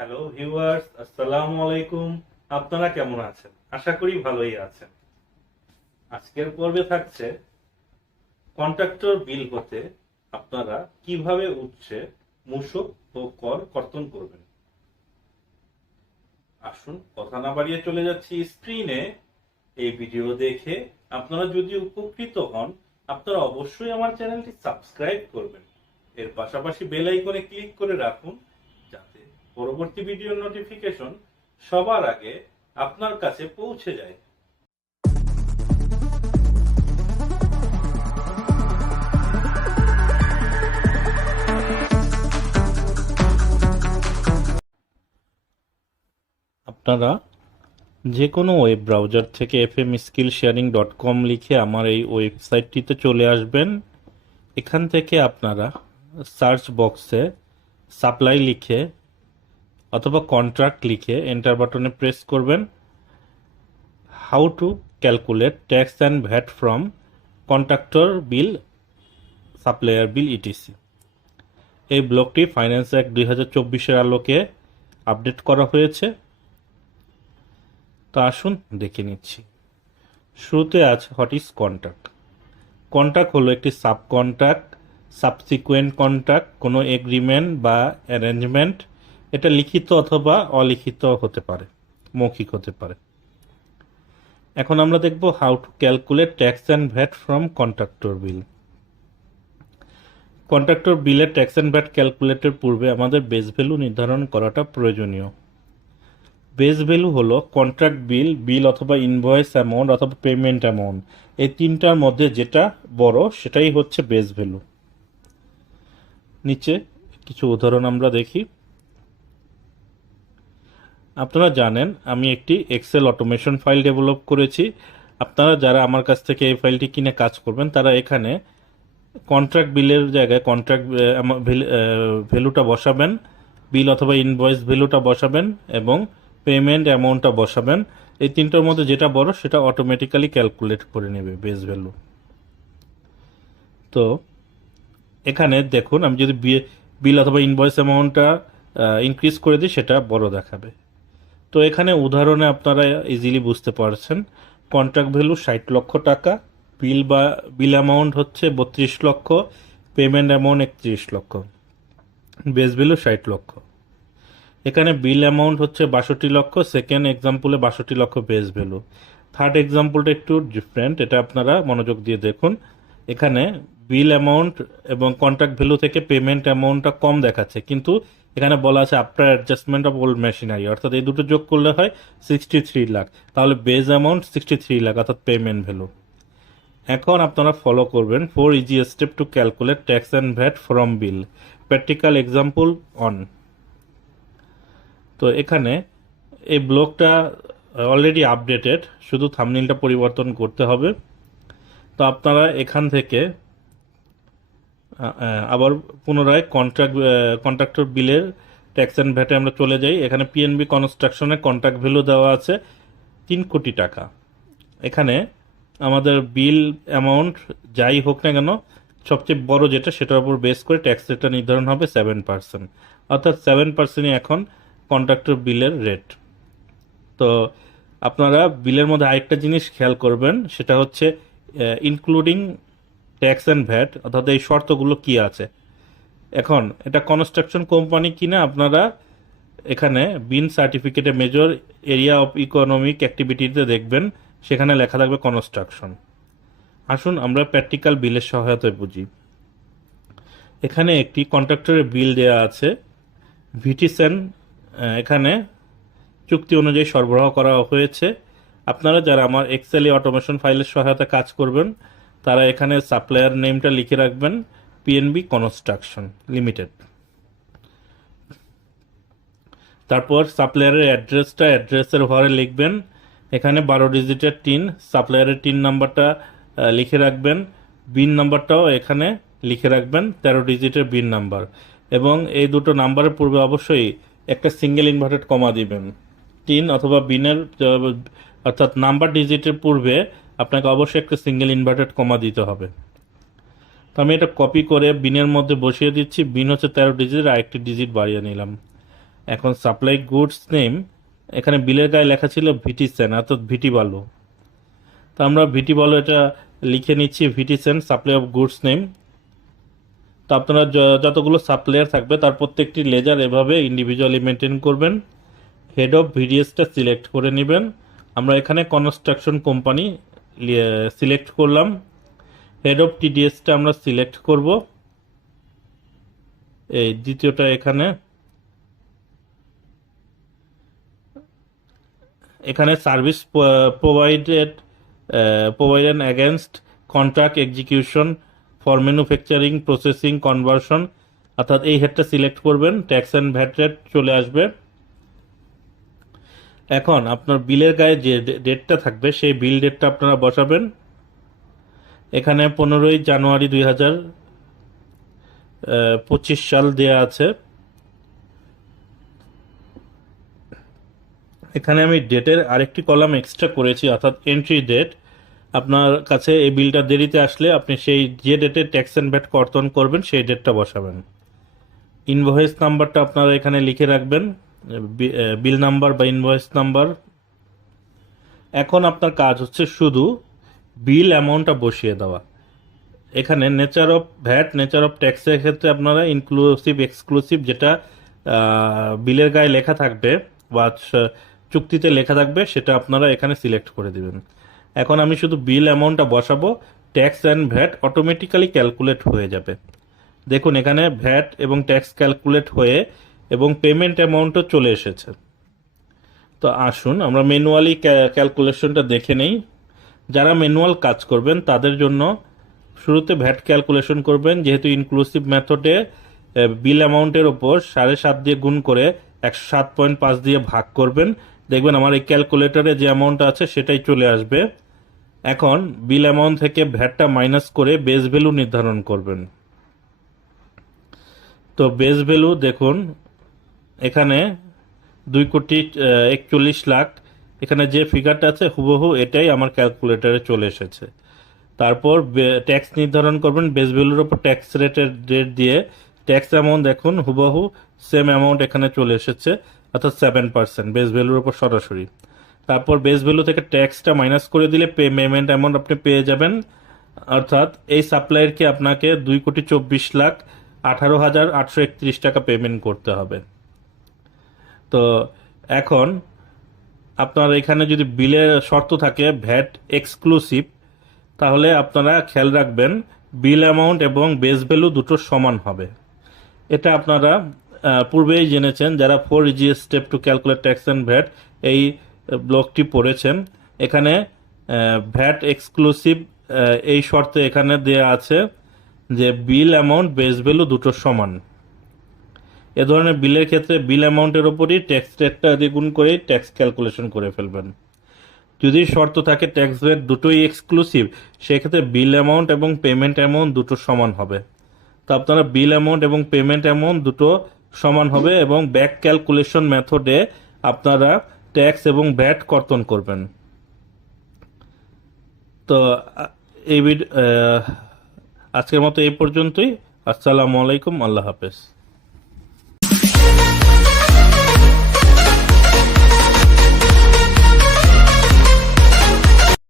Hello viewers, আসসালামু আলাইকুম। আপনারা কেমন আছেন? আশা করি ভালোই আছেন। আজকের পর্বে থাকছে কন্ট্রাক্টর বিল হতে আপনারা কিভাবে উৎসে মূসক ও কর কর্তন করবেন। আসুন কথা না বাড়িয়ে চলে যাচ্ছি স্ক্রিনে। এই ভিডিও দেখে আপনারা যদি উপকৃত হন, আপনারা অবশ্যই আমার চ্যানেলটি সাবস্ক্রাইব করবেন। এর পাশাপাশি বেল আইকনে ক্লিক করে রাখুন, যাতে পরবর্তী ভিডিওর নোটিফিকেশন সবার আগে আপনার কাছে পৌঁছে যায়। আপনারা যে কোনো ওয়েব ব্রাউজার থেকে fmskillsharing.com লিখে আমার এই ওয়েবসাইটটিতে চলে আসবেন। এখান থেকে আপনারা সার্চ বক্সে সাপ্লাই লিখে অথবা কন্ট্রাক্ট লিখে এন্টার বাটনে প্রেস করবেন। How to calculate tax and VAT from contractor bill, supplier bill etc. এই ব্লকটি ফাইন্যান্স অ্যাক্ট 2024-এর আলোকে আপডেট করা হয়েছে। তো আসুন দেখে নিচ্ছি। শুরুতে আছে হোয়াট ইজ কন্ট্রাক্ট। কন্ট্রাক্ট হলো একটি সাব কন্ট্রাক্ট, সাবসিকুয়েন্ট কন্ট্রাক্ট, কোনো এগ্রিমেন্ট বা অ্যারেঞ্জমেন্ট। এটা লিখিত অথবা অলিখিত হতে পারে, মৌখিক হতে পারে। এখন আমরা দেখব how to calculate tax and VAT from contractor bill. Contractor বিলের ট্যাক্স অ্যান্ড ভ্যাট ক্যালকুলেটের পূর্বে আমাদের বেস ভ্যালু নির্ধারণ করাটা প্রয়োজনীয়। বেস ভ্যালু হলো কন্ট্রাক্ট বিল অথবা ইনভয়েস অ্যামাউন্ট অথবা পেমেন্ট অ্যামাউন্ট। এই তিনটার মধ্যে যেটা বড় সেটাই হচ্ছে বেস ভ্যালু। নিচে কিছু উদাহরণ আমরা দেখি। আপনারা জানেন আমি একটি এক্সেল অটোমেশন ফাইল ডেভেলপ করেছি। আপনারা যারা আমার কাছ থেকে এই ফাইলটি কিনে কাজ করবেন, তারা এখানে কন্ট্রাক্ট বিলের জায়গায় কন্ট্রাক্ট ভ্যালুটা বসাবেন, বিল অথবা ইনভয়েস ভ্যালুটা বসাবেন এবং পেমেন্ট অ্যামাউন্টটা বসাবেন। এই তিনটার মধ্যে যেটা বড় সেটা অটোমেটিক্যালি ক্যালকুলেট করে নেবে বেস ভ্যালু। তো এখানে দেখুন, আমি যদি বিল অথবা ইনভয়েস অ্যামাউন্টটা ইনক্রিজ করে দিই, সেটা বড় দেখাবে। তো এখানে উদাহরণে আপনারা ইজিলি বুঝতে পারছেন। কন্ট্রাক্ট ভ্যালু 60 লক্ষ টাকা, বিল অ্যামাউন্ট হচ্ছে 32 লক্ষ, পেমেন্ট অ্যামাউন্ট 31 লক্ষ, বেস ভ্যালু 60 লক্ষ। এখানে বিল অ্যামাউন্ট হচ্ছে 62 লক্ষ, সেকেন্ড এক্সাম্পলে 62 লক্ষ বেস ভ্যালু। থার্ড এক্সাম্পলটা একটু ডিফারেন্ট, এটা আপনারা মনোযোগ দিয়ে দেখুন। এখানে বিল অ্যামাউন্ট এবং কন্ট্রাক্ট ভ্যালু থেকে পেমেন্ট অ্যামাউন্টটা কম দেখাচ্ছে, কিন্তু এখানে বলা আছে after adjustment of old machinery, অর্থাৎ এই দুটো যোগ করলে হয় 63 লাখ। তাহলে বেস অ্যামাউন্ট 63 লাখ, অর্থাৎ পেমেন্ট ভ্যালু। এখন আপনারা ফলো করবেন 4 easy step to calculate tax and VAT from bill. Practical example on. তো এখানে এই ব্লকটা অলরেডি আপডেটেড, শুধু থাম্বনেইলটা পরিবর্তন করতে হবে। তো আপনারা এখান থেকে আবার পুনরায় কন্ট্রাক্টর বিলের ট্যাক্স অ্যান্ড ভ্যাটে আমরা চলে যাই। এখানে পিএনবি কনস্ট্রাকশনে কন্ট্রাক্ট ভ্যালু দেওয়া আছে 3 কোটি টাকা। এখানে আমাদের বিল অ্যামাউন্ট যাই হোক না কেন, সবচেয়ে বড় যেটা সেটার উপর বেস করে ট্যাক্স রেটটা নির্ধারণ হবে 7%, অর্থাৎ 7%ই এখন কন্ট্রাক্টর বিলের রেট। তো আপনারা বিলের মধ্যে আরেকটা জিনিস খেয়াল করবেন, সেটা হচ্ছে ইনক্লুডিং ট্যাক্স অ্যান্ড ভ্যাট, অর্থাৎ এই শর্তগুলো কি আছে। এখন এটা কনস্ট্রাকশন কোম্পানি কিনা আপনারা এখানে বিন সার্টিফিকেটে মেজর এরিয়া অফ ইকোনমিক অ্যাক্টিভিটিতে দেখবেন, সেখানে লেখা থাকবে কনস্ট্রাকশন। আসুন আমরা প্র্যাকটিক্যাল বিলের সহায়তায় বুঝি। এখানে একটি কন্ট্রাক্টরের বিল দেওয়া আছে ভিটিসেন, এখানে চুক্তি অনুযায়ী সরবরাহ করা হয়েছে। আপনারা যারা আমার এক্সেল অটোমেশন ফাইলের সহায়তা কাজ করবেন, তারা এখানে সাপ্লায়ার নেমটা লিখে রাখবেন পিএনবি কনস্ট্রাকশন লিমিটেড। তারপর সাপ্লায়ারের অ্যাড্রেসের ঘরে লিখবেন এখানে 12 ডিজিটের টিন, সাপ্লায়ারের টিন নাম্বারটা লিখে রাখবেন। বিন নাম্বারটাও এখানে লিখে রাখবেন, 13 ডিজিটের বিন নাম্বার। এবং এই দুটো নাম্বারের পূর্বে অবশ্যই একটা সিঙ্গেল ইনভার্টেড কমা দিবেন। টিন অথবা বিনের অর্থাৎ নাম্বার ডিজিটের পূর্বে আপনাকে অবশ্যই একটা সিঙ্গেল ইনভার্টেড কমা দিতে হবে। তো আমি এটা কপি করে বিনের মধ্যে বসিয়ে দিচ্ছি। বিন হচ্ছে 13 ডিজিট, আর একটি ডিজিট বাড়িয়ে নিলাম। এখন সাপ্লাই গুডস নেম, এখানে বিলের গায়ে লেখা ছিল ভিটিসেন অর্থাৎ ভিটি বালু। তো আমরা ভিটি বালু এটা লিখে নিচ্ছি, ভিটিসেন সাপ্লাই অফ গুডস নেম। তো আপনারা যতগুলো সাপ্লায়ার থাকবে তার প্রত্যেকটি লেজার এভাবে ইন্ডিভিজুয়ালি মেনটেন করবেন। হেড অফ ভিডিএসটা সিলেক্ট করে নেবেন। আমরা এখানে কনস্ট্রাকশন কোম্পানি সিলেক্ট করলাম। হেড অফ টিডিএসটা আমরা সিলেক্ট করব, এই দ্বিতীয়টা এখানে। এখানে service provided against contract execution for manufacturing processing conversion, অর্থাৎ এই হেডটা সিলেক্ট করবেন। ট্যাক্স অ্যান্ড ভ্যাট রেট চলে আসবে। এখন আপনার বিলের গায়ে যে ডেটটা থাকবে সেই বিল ডেটটা আপনারা বসাবেন। এখানে 15ই জানুয়ারি 2025 সাল দেয়া আছে। এখানে আমি ডেটের আরেকটি কলাম এক্সট্রা করেছি, অর্থাৎ এন্ট্রি ডেট। আপনার কাছে এই বিলটা দেরিতে আসলে আপনি সেই যে ডেটে ট্যাক্স অ্যান্ড ভ্যাট কর্তন করবেন সেই ডেটটা বসাবেন। ইনভয়েস নাম্বারটা আপনারা এখানে লিখে রাখবেন, বিল নাম্বার বা ইনভয়েস নাম্বার। এখন আপনার কাজ হচ্ছে শুধু বিল অ্যামাউন্টটা বসিয়ে দেওয়া। এখানে nature of VAT, nature of ট্যাক্সের ক্ষেত্রে আপনারা ইনক্লুসিভ এক্সক্লুসিভ যেটা বিলের গায়ে লেখা থাকবে বা চুক্তিতে লেখা থাকবে সেটা আপনারা এখানে সিলেক্ট করে দিবেন। এখন আমি শুধু বিল অ্যামাউন্টটা বসাবো, tax and VAT automatically calculate হয়ে যাবে। দেখুন এখানে ভ্যাট এবং ট্যাক্স ক্যালকুলেট হয়ে এবং পেমেন্ট অ্যামাউন্টও চলে এসেছে। তো আসুন আমরা ম্যানুয়ালি ক্যালকুলেশনটা দেখে নেই। যারা ম্যানুয়াল কাজ করবেন তাদের জন্য শুরুতে ভ্যাট ক্যালকুলেশন করবেন, যেহেতু ইনক্লুসিভ মেথডে বিল অ্যামাউন্টের ওপর 7.5 দিয়ে গুণ করে 107.5 দিয়ে ভাগ করবেন। দেখবেন আমার এই ক্যালকুলেটরে যে অ্যামাউন্ট আছে সেটাই চলে আসবে। এখন বিল অ্যামাউন্ট থেকে ভ্যাটটা মাইনাস করে বেস ভ্যালু নির্ধারণ করবেন। তো বেস ভ্যালু দেখুন এখানে 2,41,00,000, এখানে যে ফিগারটা আছে হুবহু এটাই আমার ক্যালকুলেটরে চলে এসেছে। তারপর ট্যাক্স নির্ধারণ করবেন, বেস ভ্যালুর উপর ট্যাক্স রেটের রেট দিয়ে ট্যাক্স অ্যামাউন্ট দেখুন হুবহু সেম অ্যামাউন্ট এখানে চলে এসেছে, অর্থাৎ 7% বেস ভ্যালুর উপর সরাসরি। তারপর বেস ভ্যালু থেকে ট্যাক্সটা মাইনাস করে দিলে পেমেন্ট অ্যামাউন্ট আপনি পেয়ে যাবেন, অর্থাৎ এই সাপ্লায়ারকে আপনাকে 2,24,18,831 টাকা পেমেন্ট করতে হবে। তো এখন আপনার এখানে যদি বিলের শর্ত থাকে ভ্যাট এক্সক্লুসিভ, তাহলে আপনারা খেয়াল রাখবেন বিল অ্যামাউন্ট এবং বেস ভ্যালু দুটো সমান হবে। এটা আপনারা পূর্বেই জেনেছেন যারা 4 EGS step to calculate tax and VAT এই ব্লকটি পড়েছেন। এখানে ভ্যাট এক্সক্লুসিভ এই শর্তে এখানে দেয়া আছে যে বিল অ্যামাউন্ট বেস ভ্যালু দুটো সমান। এ ধরনের বিলের ক্ষেত্রে বিল অ্যামাউন্টের ওপরই ট্যাক্স রেটটা দ্বিগুণ করে ট্যাক্স ক্যালকুলেশন করে ফেলবেন। যদি শর্ত থাকে ট্যাক্স রেট দুটোই এক্সক্লুসিভ, সেক্ষেত্রে বিল অ্যামাউন্ট এবং পেমেন্ট অ্যামাউন্ট দুটো সমান হবে। তো আপনারা বিল অ্যামাউন্ট এবং পেমেন্ট অ্যামাউন্ট দুটো সমান হবে এবং ব্যাক ক্যালকুলেশন মেথডে আপনারা ট্যাক্স এবং ভ্যাট কর্তন করবেন। তো এই আজকের মতো এই পর্যন্তই। আসসালামু আলাইকুম, আল্লাহ হাফেজ।